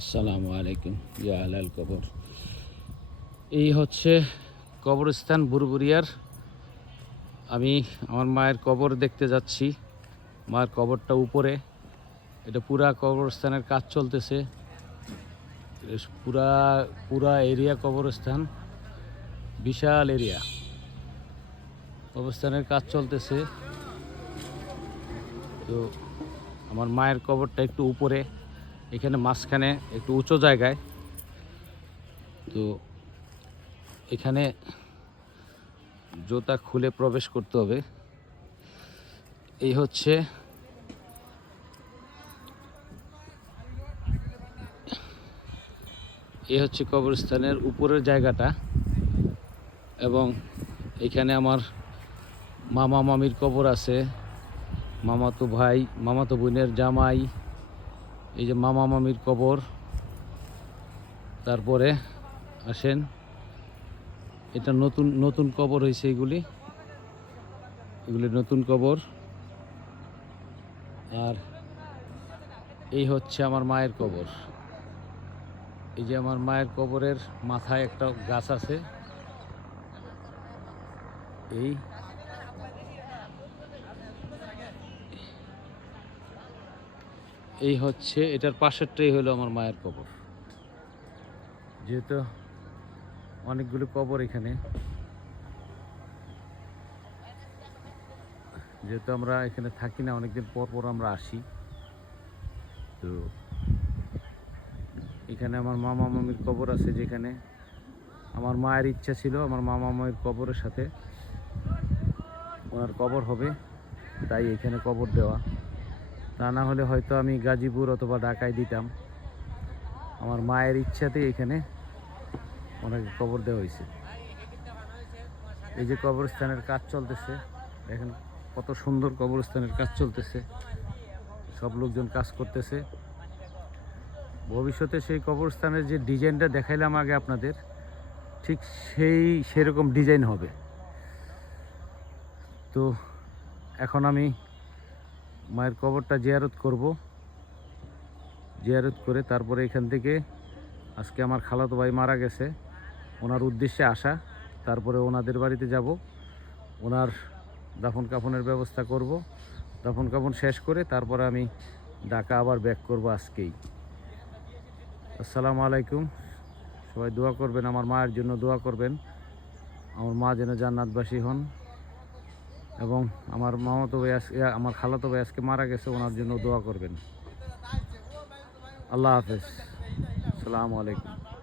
আসসালামু আলাইকুম। ইয়া আলাল কবর। এই হচ্ছে কবরস্থান বুরবুরিয়ার। আমি আমার মায়ের কবর দেখতে যাচ্ছি। মায়ের কবরটা উপরে, এটা পুরা কবরস্থানের কাজ চলতেছে। পুরা পুরা এরিয়া কবরস্থান, বিশাল এরিয়া কবরস্থানের কাজ চলতেছে। তো আমার মায়ের কবরটা একটু উপরে, এখানে মাঝখানে একটু উঁচু জায়গায়। তো এখানে জুতা খুলে প্রবেশ করতে হবে। এই হচ্ছে কবরস্থানের উপরের জায়গাটা, এবং এখানে আমার মামা মামির কবর আছে, মামাতো ভাই মামাতো বোনের জামাই, এই যে মামা মামির কবর। তারপরে আসেন, এটা নতুন নতুন কবর হয়েছে, এগুলি নতুন কবর। আর এই হচ্ছে আমার মায়ের কবর। এই যে আমার মায়ের কবরের মাথায় একটা গাছ আছে। এই হচ্ছে এটার পাশেরটাই হলো আমার মায়ের কবর। যেহেতু অনেকগুলো কবর এখানে, যেহেতু আমরা এখানে থাকি না, অনেকদিন পর পর আমরা আসি। তো এখানে আমার মামা মামির কবর আছে, যেখানে আমার মায়ের ইচ্ছা ছিল আমার মামা মামির কবরের সাথে ওনার কবর হবে, তাই এখানে কবর দেওয়া। তা না হলে হয়তো আমি গাজীপুর অথবা ঢাকায় দিতাম। আমার মায়ের ইচ্ছাতেই এখানে ওনাকে কবর দেওয়া হয়েছে। এই যে কবরস্থানের কাজ চলতেছে, দেখেন কত সুন্দর কবরস্থানের কাজ চলতেছে, সব লোকজন কাজ করতেছে। ভবিষ্যতে সেই কবরস্থানের যে ডিজাইনটা দেখাইলাম আগে আপনাদের, ঠিক সেরকম ডিজাইন হবে। তো এখন আমি মায়ের কবরটা জিয়ারত করব। জিয়ারত করে তারপরে এখান থেকে, আজকে আমার খালাতো ভাই মারা গেছে, ওনার উদ্দেশ্যে আসা। তারপরে ওনাদের বাড়িতে যাব, ওনার দাফন কাফনের ব্যবস্থা করব। দাফন কাফন শেষ করে তারপরে আমি ঢাকা আবার ব্যাক করব আজকেই। আসসালামু আলাইকুম। সবাই দোয়া করবেন, আমার মায়ের জন্য দোয়া করবেন, আমার মা যেন জান্নাতবাসী হন। এবং আমার মামাতো ভাই আমার খালাতো ভাই আজকে মারা গেছে, ওনার জন্য দোয়া করবেন। আল্লাহ হাফেজ। আসসালামু আলাইকুম।